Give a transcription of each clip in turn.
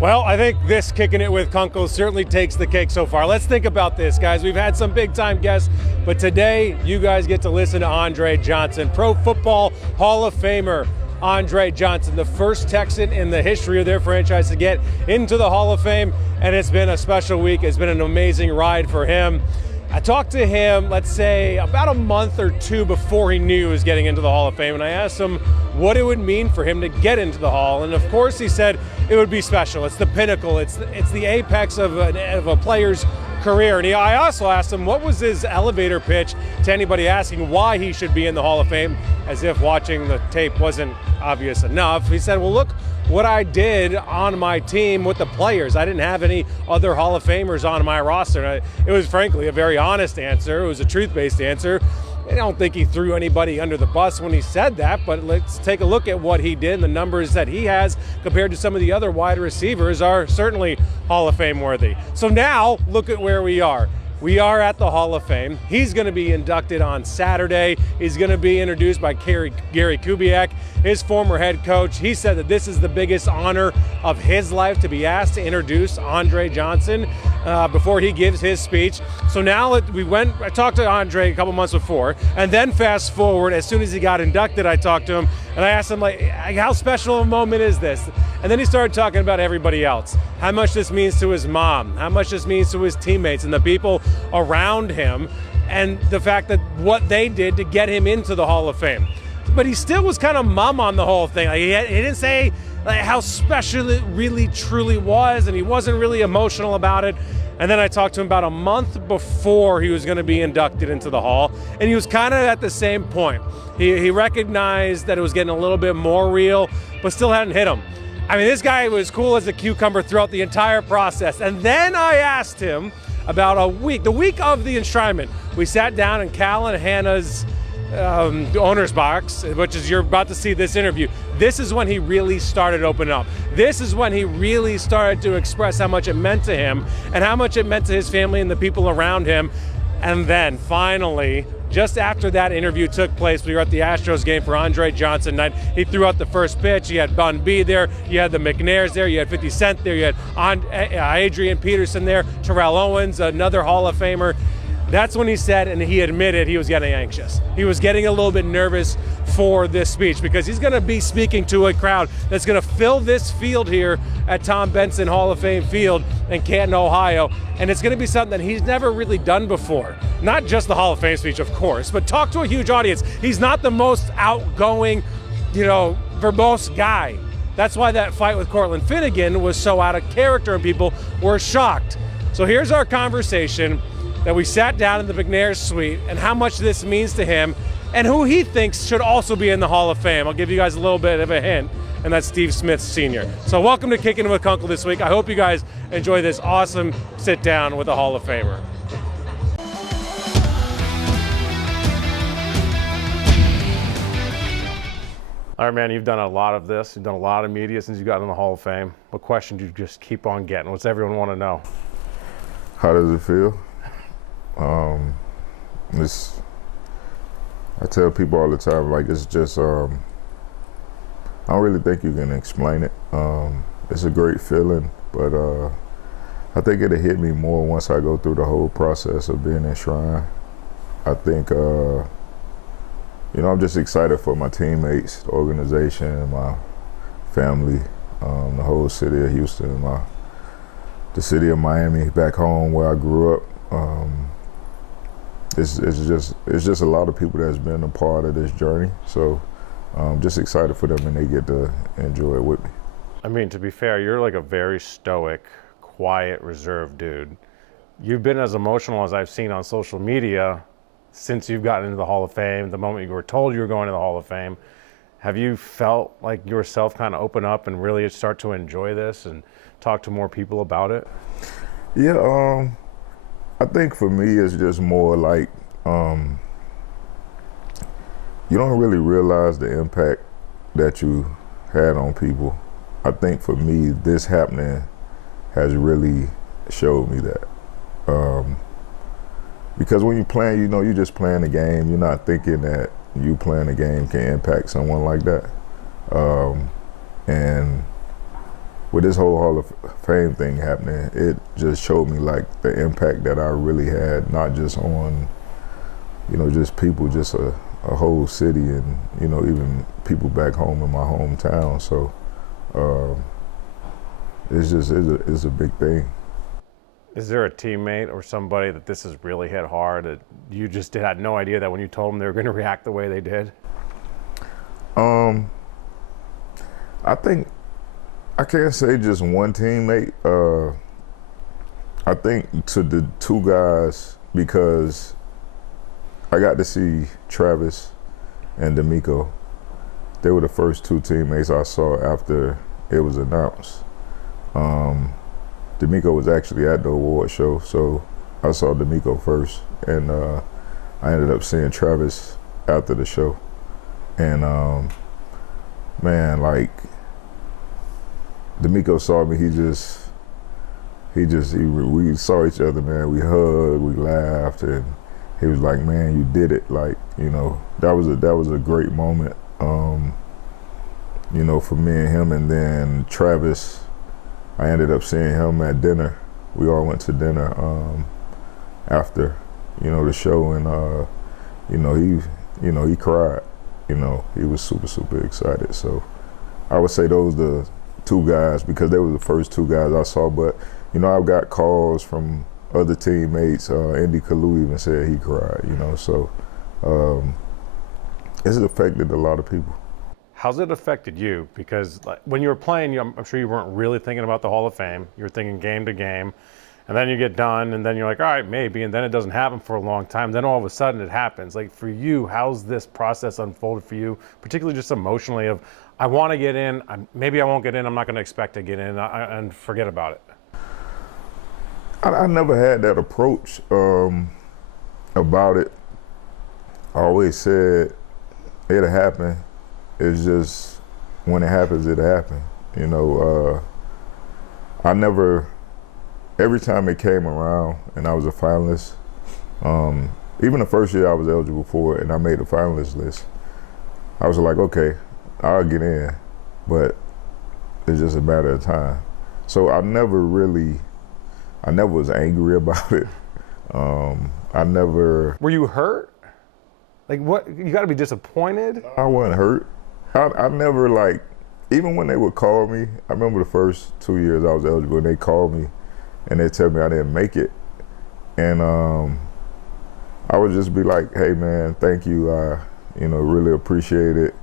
Well, I think this Kicking It with Kunkel certainly takes the cake so far. Let's think about this, guys. We've had some big-time guests, but today you guys get to listen to Andre Johnson, Pro Football Hall of Famer Andre Johnson, the first Texan in the history of their franchise to get into the Hall of Fame, and it's been a special week. It's been an amazing ride for him. I talked to him, let's say, about a month or two before he knew he was getting into the Hall of Fame, and I asked him what it would mean for him to get into the Hall, and of course he said it would be special. It's the pinnacle. It's the apex of a player's career. And I also asked him what was his elevator pitch to anybody asking why he should be in the Hall of Fame, as if watching the tape wasn't obvious enough. He said, well, look what I did on my team with the players. I didn't have any other Hall of Famers on my roster. It was frankly a very honest answer. It was a truth-based answer. I don't think he threw anybody under the bus when he said that, but let's take a look at what he did. The numbers that he has compared to some of the other wide receivers are certainly Hall of Fame worthy. So now look at where we are. We are at the Hall of Fame. He's going to be inducted on Saturday. He's going to be introduced by Gary Kubiak, his former head coach. He said that this is the biggest honor of his life to be asked to introduce Andre Johnson before he gives his speech. So now I talked to Andre a couple months before, and then fast forward, as soon as he got inducted, I talked to him, and I asked him, like, how special of a moment is this? And then he started talking about everybody else, how much this means to his mom, how much this means to his teammates and the people around him, and the fact that what they did to get him into the Hall of Fame. But he still was kind of mum on the whole thing. Like, he didn't say how special it really truly was, and he wasn't really emotional about it. And then I talked to him about a month before he was going to be inducted into the Hall, and he was kind of at the same point. He recognized that it was getting a little bit more real, but still hadn't hit him. I mean, this guy was cool as a cucumber throughout the entire process. And then I asked him about the week of the enshrinement. We sat down in Cal and Hannah's owner's box, which is, you're about to see this interview. This is when he really started opening up. This is when he really started to express how much it meant to him and how much it meant to his family and the people around him. And then finally, just after that interview took place, we were at the Astros game for Andre Johnson night. He threw out the first pitch. You had Bun B there. You had the McNairs there. You had 50 Cent there. You had Adrian Peterson there. Terrell Owens, another Hall of Famer. That's when he said, and he admitted, he was getting anxious. He was getting a little bit nervous for this speech because he's going to be speaking to a crowd that's going to fill this field here at Tom Benson Hall of Fame Field in Canton, Ohio. And it's going to be something that he's never really done before. Not just the Hall of Fame speech, of course, but talk to a huge audience. He's not the most outgoing, verbose guy. That's why that fight with Cortland Finnegan was so out of character and people were shocked. So here's our conversation that we sat down in the McNair suite and how much this means to him and who he thinks should also be in the Hall of Fame. I'll give you guys a little bit of a hint, and that's Steve Smith Sr. So welcome to Kickin' with Kunkel this week. I hope you guys enjoy this awesome sit down with a Hall of Famer. All right, man, you've done a lot of this. You've done a lot of media since you got in the Hall of Fame. What question do you just keep on getting? What's everyone want to know? How does it feel? I tell people all the time, like, it's just, I don't really think you can explain it. It's a great feeling, but I think it'll hit me more once I go through the whole process of being enshrined. I think, I'm just excited for my teammates, the organization, my family, the whole city of Houston, the city of Miami, back home where I grew up. It's just a lot of people that's been a part of this journey. So I'm just excited for them and they get to enjoy it with me. I mean, to be fair, you're like a very stoic, quiet, reserved dude. You've been as emotional as I've seen on social media since you've gotten into the Hall of Fame, the moment you were told you were going to the Hall of Fame. Have you felt like yourself kind of open up and really start to enjoy this and talk to more people about it? Yeah, I think for me it's just more like you don't really realize the impact that you had on people. I think for me, this happening has really showed me that. Because when you're playing, you're just playing the game. You're not thinking that you playing the game can impact someone like that. And with this whole Hall of Fame thing happening, it just showed me like the impact that I really had, not just on, just people, just a whole city, and even people back home in my hometown. So it's a big thing. Is there a teammate or somebody that this has really hit hard that you just had no idea that when you told them they were going to react the way they did? I think I can't say just one teammate. I think to the two guys, because I got to see Travis and D'Amico. They were the first two teammates I saw after it was announced. D'Amico was actually at the award show, so I saw D'Amico first, and I ended up seeing Travis after the show. And man, like, D'Amico saw me, we saw each other, man. We hugged, we laughed, and he was like, "Man, you did it!" Like, that was a great moment, for me and him. And then Travis, I ended up seeing him at dinner. We all went to dinner after, the show, and he cried. He was super, super excited. So I would say those the two guys, because they were the first two guys I saw. But I've got calls from other teammates. Andy Kalu even said he cried. So it's affected a lot of people. How's it affected you? Because when you were playing, I'm sure you weren't really thinking about the Hall of Fame. You were thinking game to game, and then you get done, and then you're like, all right, maybe, and then it doesn't happen for a long time. Then all of a sudden it happens. Like, for you, how's this process unfolded for you, particularly just emotionally of, I want to get in, maybe I won't get in, I'm not going to expect to get in, and forget about it? I never had that approach about it. I always said it'll happen. It's just when it happens, it'll happen. I never, every time it came around and I was a finalist, even the first year I was eligible for it and I made the finalist list, I was like, okay, I'll get in, but it's just a matter of time. So I never was angry about it. I never. Were you hurt? Like, what? You got to be disappointed? I wasn't hurt. I never, like, even when they would call me, I remember the first 2 years I was eligible, and they called me and they tell me I didn't make it. And I would just be like, hey man, thank you. I, really appreciate it.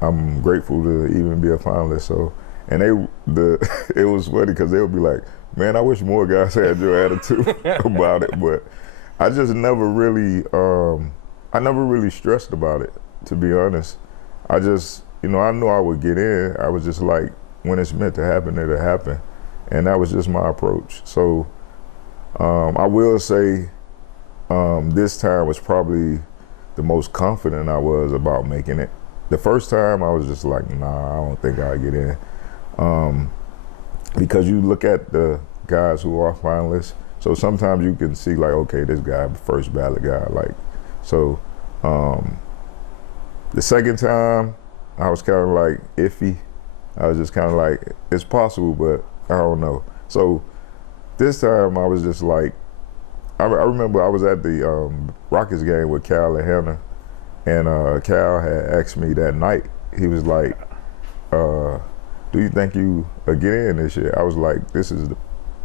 I'm grateful to even be a finalist. So, and it was funny because they would be like, man, I wish more guys had your attitude about it. But I just never really, I never really stressed about it, to be honest. I just, I knew I would get in. I was just like, when it's meant to happen, it'll happen. And that was just my approach. So I will say this time was probably the most confident I was about making it. The first time I was just like, nah, I don't think I'll get in. Because you look at the guys who are finalists, so sometimes you can see like, okay, this guy, first ballot guy, like, so the second time I was kind of like iffy. I was just kind of like, it's possible, but I don't know. So this time I was just like, I remember I was at the Rockets game with Cal and Hannah, and Cal had asked me that night, he was like, do you think you will get in this year? I was like, this is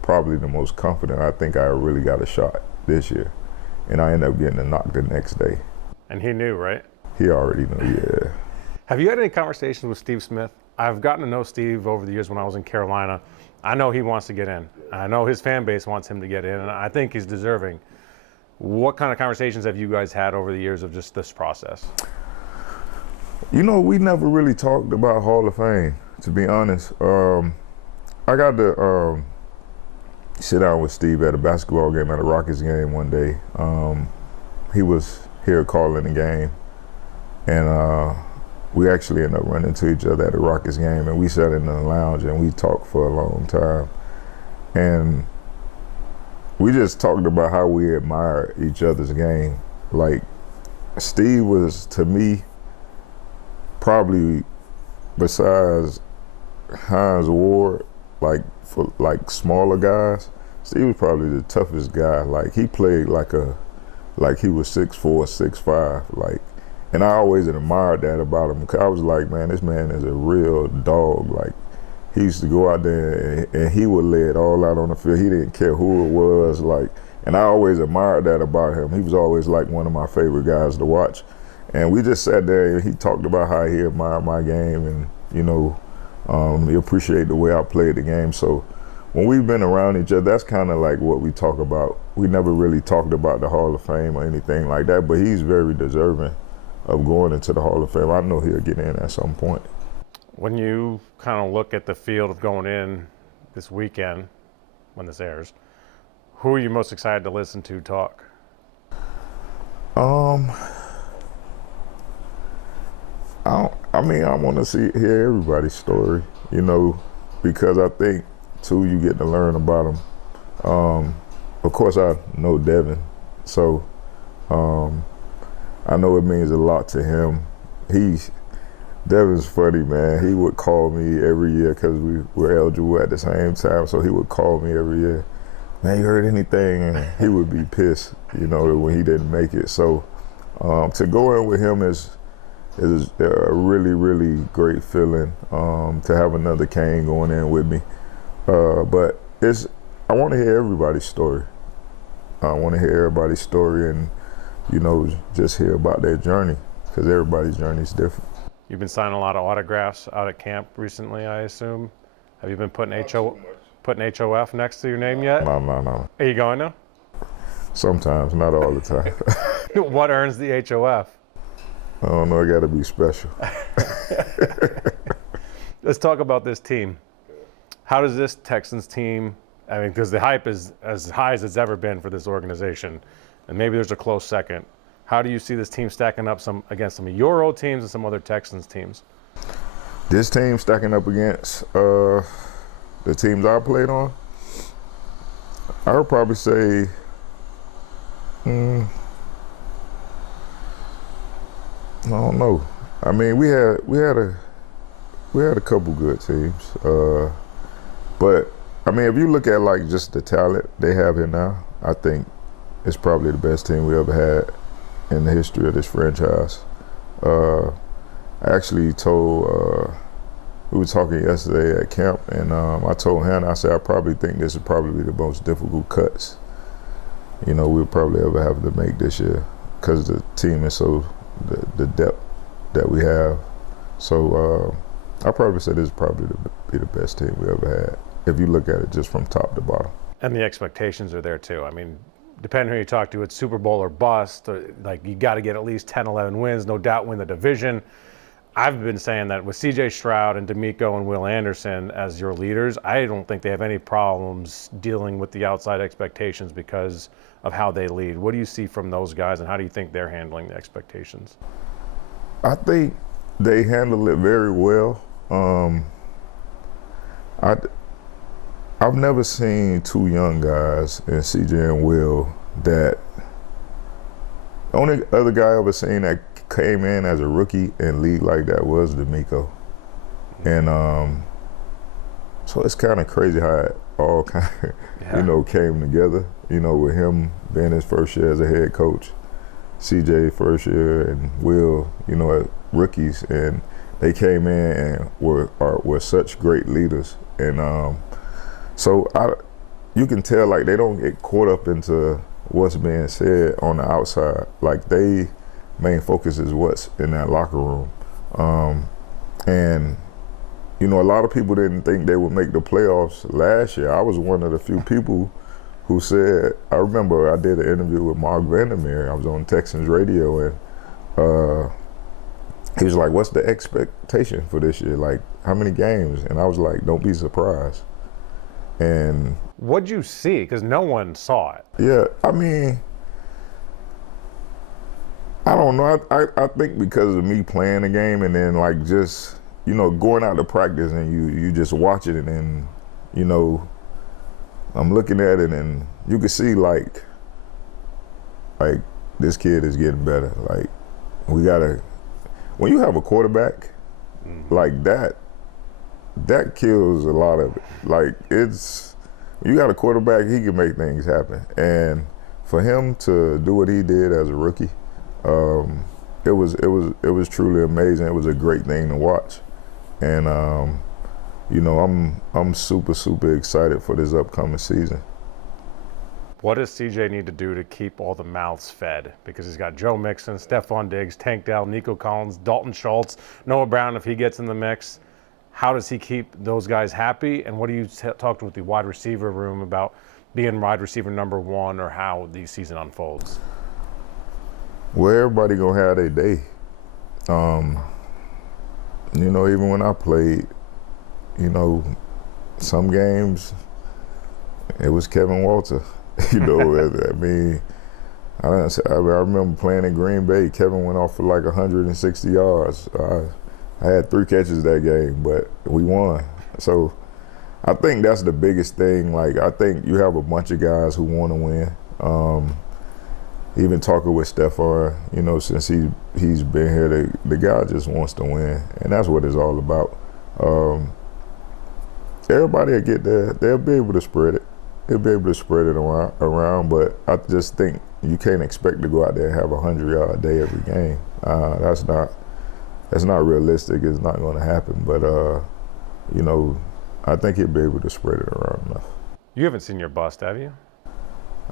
probably the most confident I think I really got a shot this year. And I ended up getting a knock the next day. And he knew, right? He already knew, yeah. Have you had any conversations with Steve Smith? I've gotten to know Steve over the years when I was in Carolina. I know he wants to get in. I know his fan base wants him to get in, and I think he's deserving. What kind of conversations have you guys had over the years of just this process? We never really talked about Hall of Fame, to be honest. I got to sit down with Steve at a basketball game, at a Rockets game one day. He was here calling the game, and we actually ended up running into each other at the Rockets game, and we sat in the lounge and we talked for a long time. And we just talked about how we admire each other's game. Like, Steve was, to me, probably besides Hines Ward, like for like smaller guys, Steve was probably the toughest guy. Like he played like he was 6'4", 6'5", like, and I always admired that about him because I was like, man, this man is a real dog. Like he used to go out there and he would lay it all out on the field. He didn't care who it was, like, and I always admired that about him. He was always like one of my favorite guys to watch. And we just sat there and he talked about how he admired my game and, you know, he appreciated the way I played the game. So when we've been around each other, that's kind of like what we talk about. We never really talked about the Hall of Fame or anything like that, but he's very deserving of going into the Hall of Fame. I know he'll get in at some point. When you kind of look at the field of going in this weekend, when this airs, who are you most excited to listen to talk? I mean, I want to hear everybody's story, you know, because I think, too, you get to learn about them. Of course, I know Devin, so I know it means a lot to him. Devin's funny, man. He would call me every year because we were eligible at the same time, so he would call me every year. Man, you heard anything? And he would be pissed, you know, when he didn't make it. So to go in with him is a really, really great feeling to have another Kane going in with me. But I want to hear everybody's story. I want to hear everybody's story and, you know, just hear about their journey because everybody's journey is different. You've been signing a lot of autographs out at camp recently, I assume. Have you been putting HOF next to your name yet? No. Are you going to? Sometimes, not all the time. What earns the HOF? I don't know, it got to be special. Let's talk about this team. How does this Texans team, I mean, because the hype is as high as it's ever been for this organization, and maybe there's a close second. How do you see this team stacking up against some of your old teams and some other Texans teams? This team stacking up against the teams I played on, I would probably say, I don't know. I mean, we had a couple good teams, but I mean, if you look at like just the talent they have here now, I think it's probably the best team we ever had in the history of this franchise. I actually told, we were talking yesterday at camp, and I told Hannah, I said, I probably think this is probably the most difficult cuts, you know, we'll probably ever have to make this year because the team is so, the depth that we have. So I probably say this is probably be the best team we ever had, if you look at it just from top to bottom. And the expectations are there too. I mean, depending on who you talk to, it's Super Bowl or bust. Like, you got to get at least 10, 11 wins, no doubt win the division. I've been saying that with C.J. Stroud and D'Amico and Will Anderson as your leaders, I don't think they have any problems dealing with the outside expectations because of how they lead. What do you see from those guys, and how do you think they're handling the expectations? I think they handle it very well. I've never seen two young guys in CJ and Will that, the only other guy I ever seen that came in as a rookie and lead like that was D'Amico. And so it's kind of crazy how it all kind of, you know, came together, you know, with him being his first year as a head coach, CJ first year, and Will, you know, rookies, and they came in and were such great leaders. And so you can tell, like, they don't get caught up into what's being said on the outside. Like, they main focus is what's in that locker room. And, you know, a lot of people didn't think they would make the playoffs last year. I was one of the few people who said, I remember I did an interview with Mark Vandermeer. I was on Texans radio, and he was like, what's the expectation for this year? Like, how many games? And I was like, don't be surprised. And what'd you see? Because no one saw it. Yeah, I mean, I don't know. I think because of me playing the game and then, like, just, you know, going out to practice and you just watch it, and then, you know, I'm looking at it and you can see like this kid is getting better. Like, we gotta, when you have a quarterback like that kills a lot of it. Like, you got a quarterback, he can make things happen. And for him to do what he did as a rookie, it was truly amazing. It was a great thing to watch. And I'm super excited for this upcoming season. What does CJ need to do to keep all the mouths fed? Because he's got Joe Mixon, Stephon Diggs, Tank Dell, Nico Collins, Dalton Schultz, Noah Brown if he gets in the mix. How does he keep those guys happy? And what do you talk with the wide receiver room about being wide receiver number one, or how the season unfolds? Well, everybody gonna have their day. Even when I played, some games it was Kevin Walter. I remember playing in Green Bay. Kevin went off for like 160 yards. I had 3 catches that game, but we won. So I think that's the biggest thing. Like, I think you have a bunch of guys who want to win. Even talking with Stephon, since he's been here, the guy just wants to win, and that's what it's all about. Everybody will get there. They'll be able to spread it. They'll be able to spread it around, but I just think you can't expect to go out there and have a 100-yard day every game. That's not realistic. It's not going to happen. But I think he'll be able to spread it around enough. You haven't seen your bust, have you?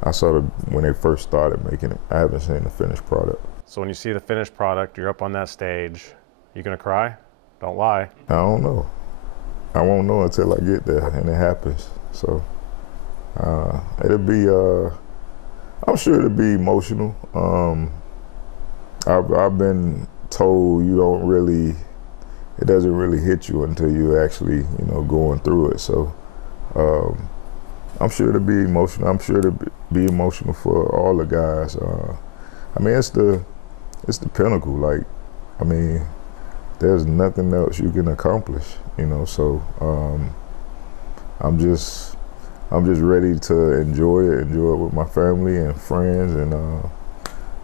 I saw it when they first started making it. I haven't seen the finished product. So when you see the finished product, you're up on that stage, you gonna cry? Don't lie. I don't know. I won't know until I get there and it happens. So it'll be, I'm sure it'll be emotional. I've been told it doesn't really hit you until you actually, going through it. So I'm sure it'll be emotional. I'm sure it'll be emotional for all the guys. It's the pinnacle. Like, there's nothing else you can accomplish, So I'm just ready to enjoy it with my family and friends, and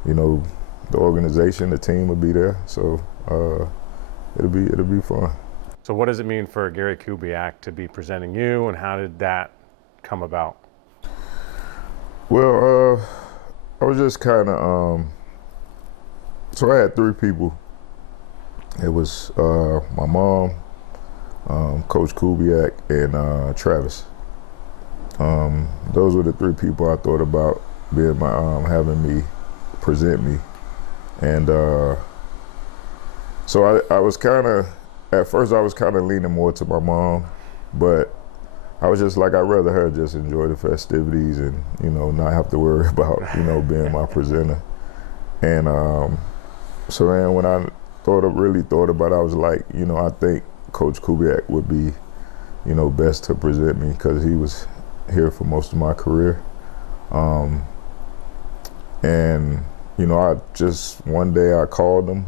the organization, the team will be there. So it'll be fun. So what does it mean for Gary Kubiak to be presenting you, and how did that come about? Well, I was just kind of so I had 3 people. It was my mom, Coach Kubiak, and Travis. Those were the 3 people I thought about being having me present me. And so I was at first I was kind of leaning more to my mom, but I was just like, I'd rather her just enjoy the festivities and, not have to worry about, being my presenter. And so then when I really thought about it, I was like, I think Coach Kubiak would be, best to present me, because he was here for most of my career. And, I just, one day I called him,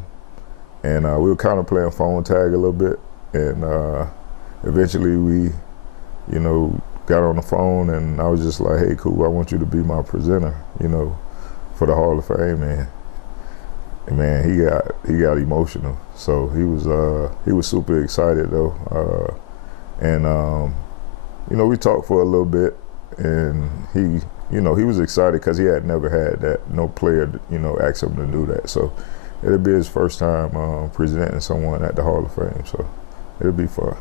and we were kind of playing phone tag a little bit. And eventually we, got on the phone, and I was just like, hey, cool, I want you to be my presenter, for the Hall of Fame. And man, he got emotional. So he was super excited though. We talked for a little bit, and he was excited because he had never had that. No player, asked him to do that. So it'll be his first time presenting someone at the Hall of Fame. So it'll be fun.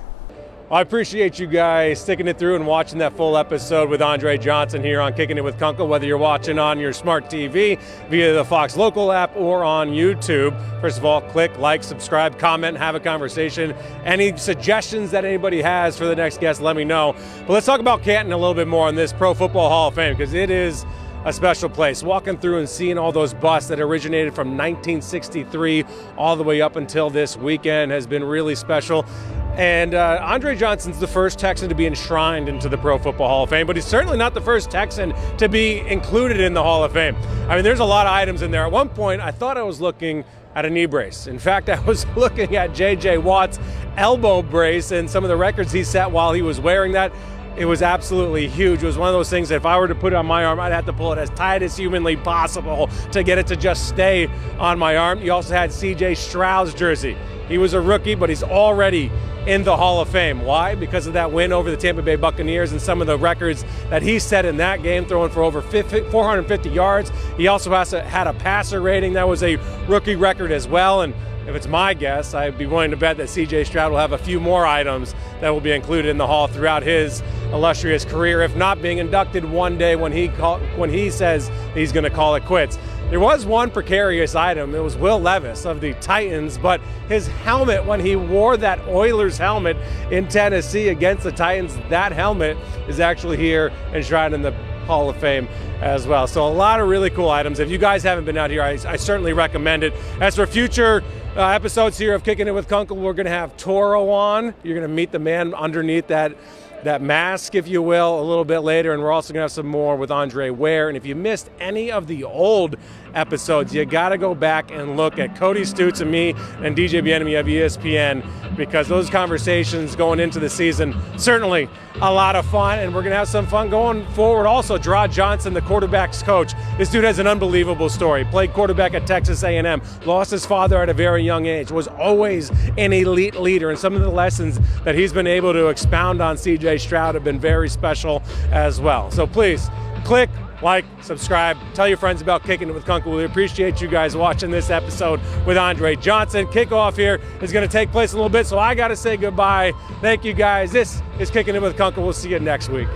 I appreciate you guys sticking it through and watching that full episode with Andre Johnson here on Kicking It with Kunkel, whether you're watching on your smart TV, via the Fox Local app, or on YouTube. First of all, click, like, subscribe, comment, have a conversation. Any suggestions that anybody has for the next guest, let me know. But let's talk about Canton a little bit more on this Pro Football Hall of Fame, because it is a special place. Walking through and seeing all those busts that originated from 1963 all the way up until this weekend has been really special. And Andre Johnson's the first Texan to be enshrined into the Pro Football Hall of Fame, but he's certainly not the first Texan to be included in the Hall of Fame. There's a lot of items in there. At one point, I thought I was looking at a knee brace. In fact, I was looking at J.J. Watt's elbow brace and some of the records he set while he was wearing that. It was absolutely huge. It was one of those things that if I were to put it on my arm, I'd have to pull it as tight as humanly possible to get it to just stay on my arm. You also had C.J. Stroud's jersey. He was a rookie, but he's already in the Hall of Fame. Why? Because of that win over the Tampa Bay Buccaneers and some of the records that he set in that game, throwing for over 450 yards. He also had a passer rating that was a rookie record as well. And if it's my guess, I'd be willing to bet that C.J. Stroud will have a few more items that will be included in the Hall throughout his illustrious career, if not being inducted one day when he says he's going to call it quits. There was one precarious item. It was Will Levis of the Titans, but his helmet, when he wore that Oilers helmet in Tennessee against the Titans, that helmet is actually here enshrined in the Hall of Fame as well. So a lot of really cool items. If you guys haven't been out here, I certainly recommend it. As for future episodes here of Kicking It with Kunkel, we're going to have Toro on. You're going to meet the man underneath that mask, if you will, a little bit later, and we're also going to have some more with Andre Ware. And if you missed any of the old episodes, you got to go back and look at Cody Stutes and me and DJ Bienemy of ESPN, because those conversations going into the season, certainly a lot of fun, and we're going to have some fun going forward. Also, Draw Johnson, the quarterback's coach. This dude has an unbelievable story. Played quarterback at Texas A&M, lost his father at a very young age, was always an elite leader, and some of the lessons that he's been able to expound on C.J. Stroud have been very special as well. So please, click, like, subscribe, tell your friends about Kicking It with Kunkel. We appreciate you guys watching this episode with Andre Johnson. Kickoff here is going to take place in a little bit, so I got to say goodbye. Thank you guys. This is Kicking It with Kunkel. We'll see you next week.